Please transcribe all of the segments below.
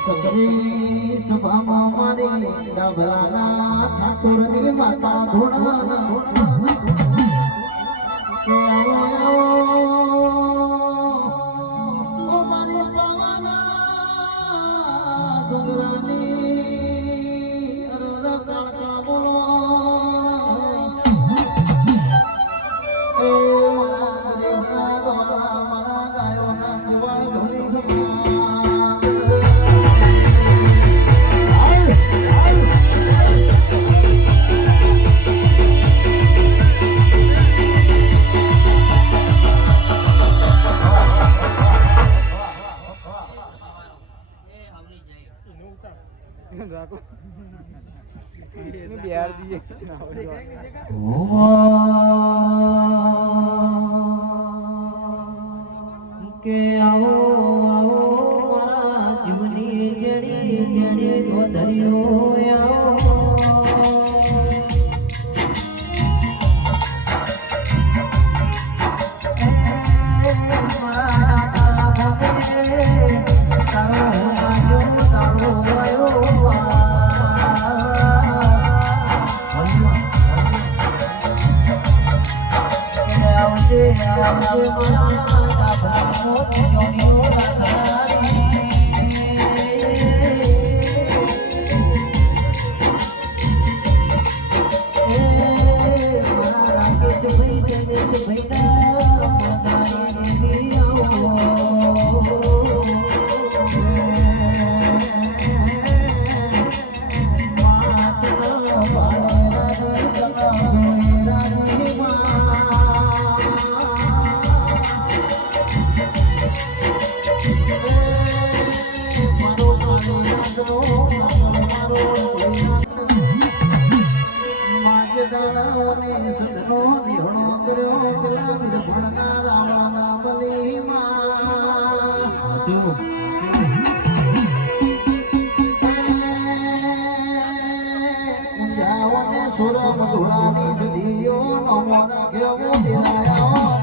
સકરી સભામાં મારી ડાભરાના ઠાકોરની માતા ધૂણા દીએ સુર મધુરાની સદીઓ નમો રાખ્યો મોદીરાયા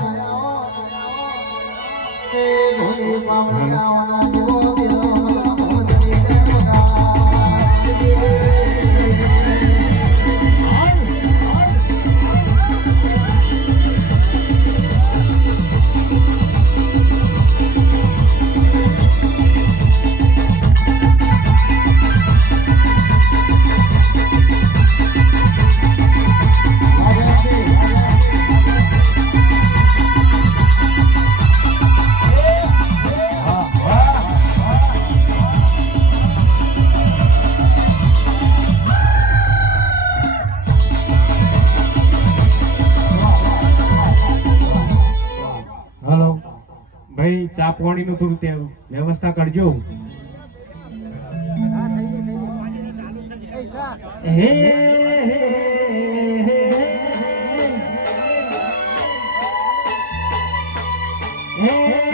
એ ઢોલી પાવડિયાઓના ભાઈ ચા પાણી નું થોડું ત્યાં વ્યવસ્થા કરજો. હે હે.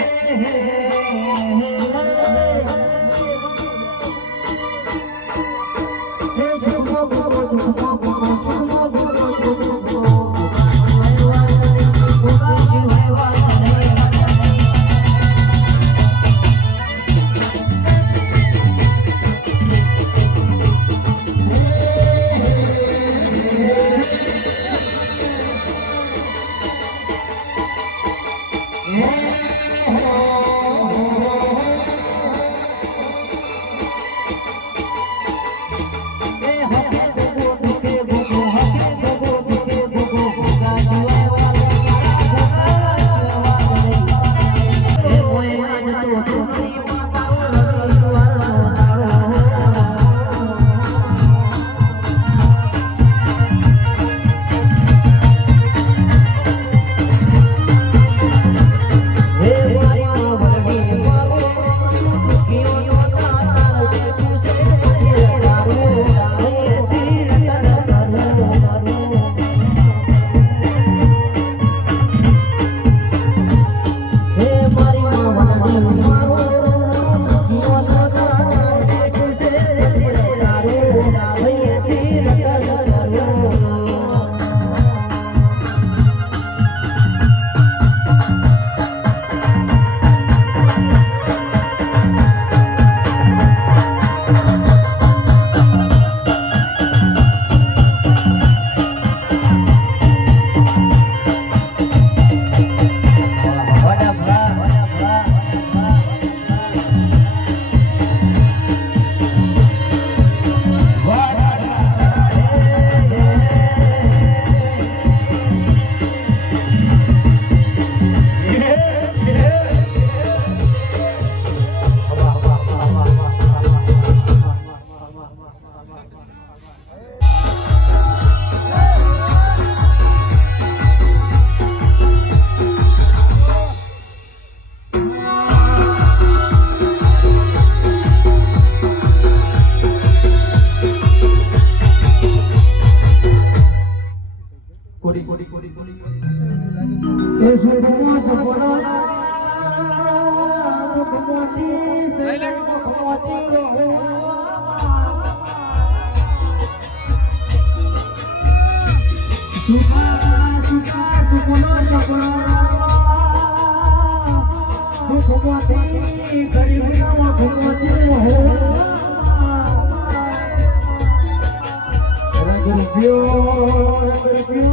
home.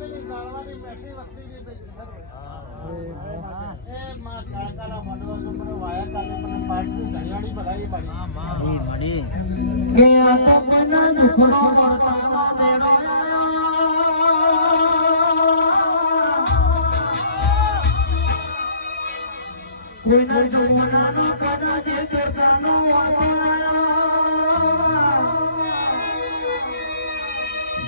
નહીં ગાળવાની બેઠી વખતે જે ભાઈ એ માં કાળકાના મંડવો તો વાયા કાલે મને પાટલી ધણિયાણી ભરાવી પડી. કે આ તો મના દુખનો વર્તાનો દેડો કોઈના જમનાનો કદા જે કરતાનો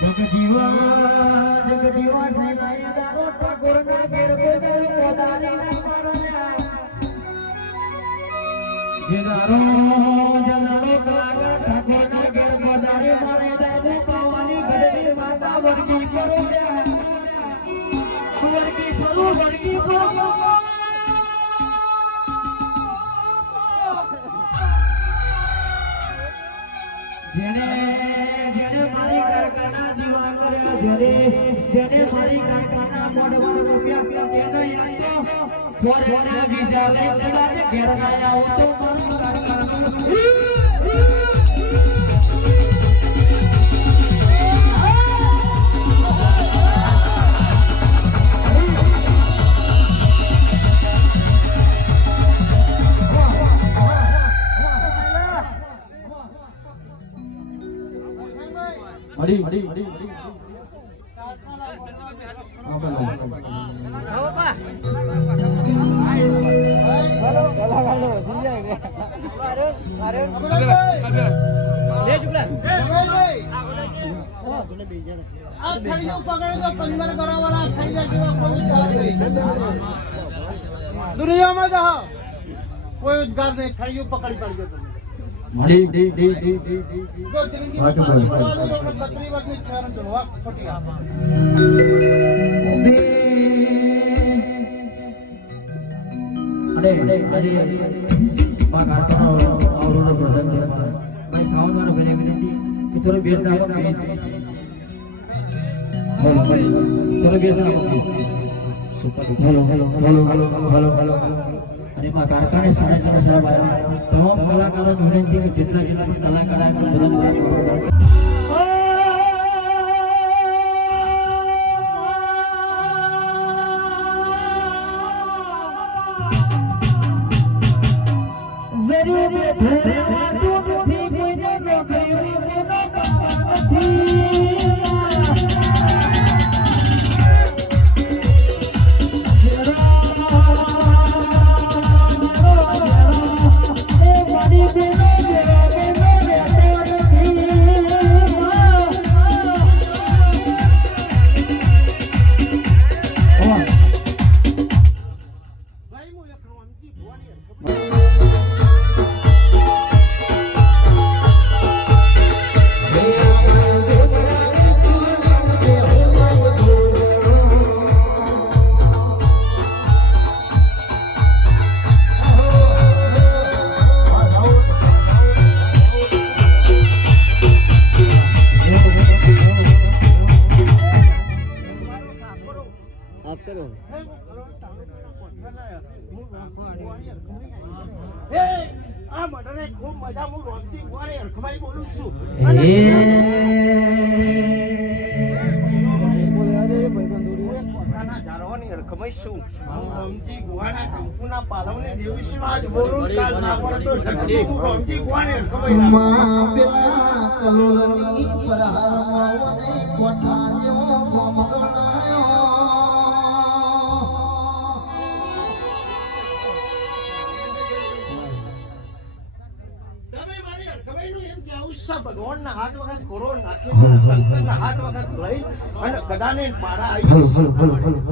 જગજીવા જગજીવા સૈલાય દારો ઠાકોર ના ઘેર કોઈ પોતાની ના પરણ્યા જનારો જનારો કાગા ઠાકોર ના ઘેર ગોદારી મારે દાદુ પાવાની ઘરની માતા વર્ગી કરો વર્ગી કરો વર્ગી કરો જેને જેને મારી કારખાના દીવા કર્યા જેને જેને મારી કારખાના મોઢમાં રૂપિયા તેને યાદ તો ફોરેના વિઝા લઈ કદાચ ઘેર મારું કારખાનું આ પકડે તો પંદર જેવા કોઈ નહીં. દુનિયામાં કોઈ નહીં. પડજો તમે. ભાઈ. સાઉન્ડ વાળો વિનંતી કે થોડો બેસ નાખો ચલો બેસ નાખો બેસ hello hello hello hello hello hello અને માં કારખાને સારા સારા મારા તમામ કલાકારોને વિનંતી કે જેટલા જેટલા કલાકારો કલાકાર કરો. કરો આ મટને ખૂબ મજા હું રોનકી ભોળી અરખમાઈ બોલું છું. પોતાના ઝાડવાની અરખમાઈ છું. એમ ભગવાનના હાથ વખત કોરો નાખી શંકરના હાથ વખત લઈ અને ગદાને પાડા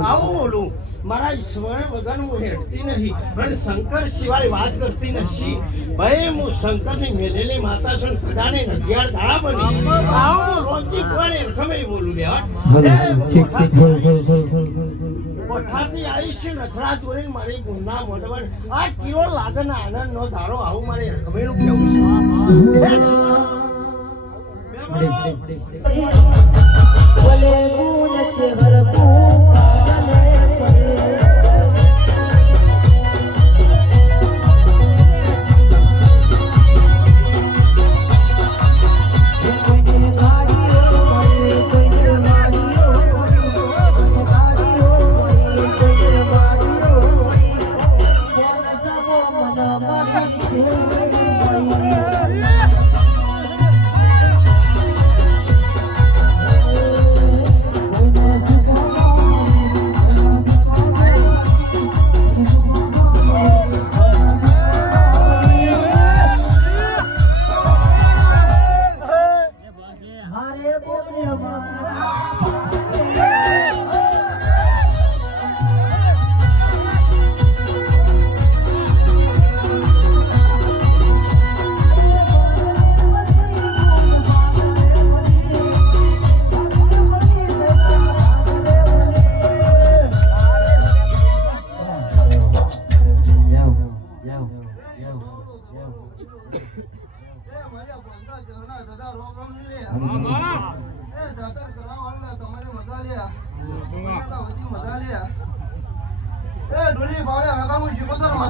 આવું બોલું મારા ઈશ્વર વગર હું હેડતી નહીં પણ શંકર સિવાય વાત કરતી નથી ભાઈ હું શંકરની મેલેલી માતા છું ગદાને અગિયાર દાડા બની આવું હું રોજની કોને ગમે બોલું લેવા કોઠાથી આવીશ જોઈને મારી ગુના મોઢવન આ કિલો લાગન આનંદ નો ધારો આવું મારે રકમેનું કેવું છે મહેમાનો,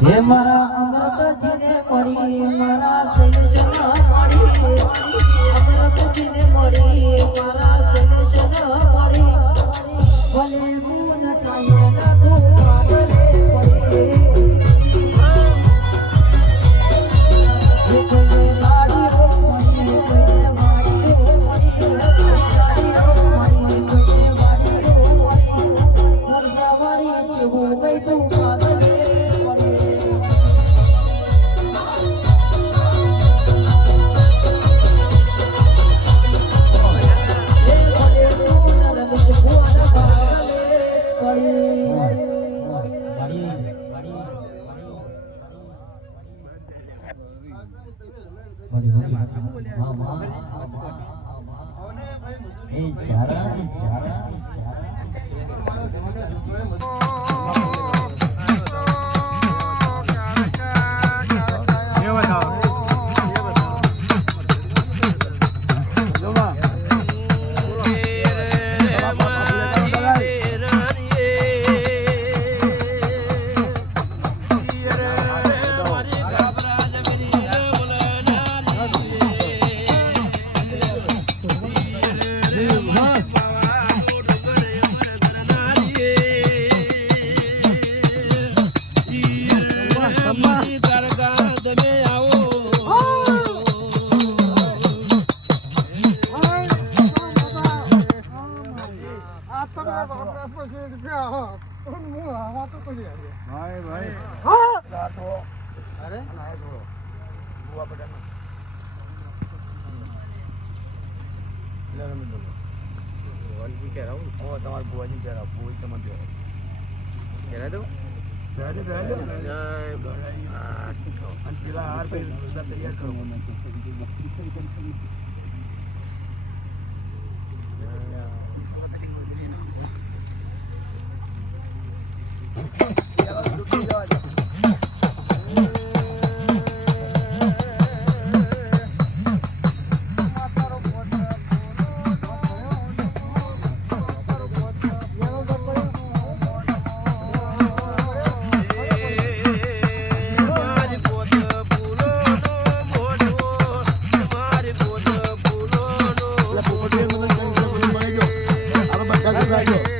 હે મારા અમૃતજીને મળી, મારા સૈન્યજન મળી અમૃતજીને મળી, મારા સૈન્યજન મળી. ભલે ગુણ સાયના Mama. Mama. અને પેલા હાર બધા તૈયાર કરો. રાખજો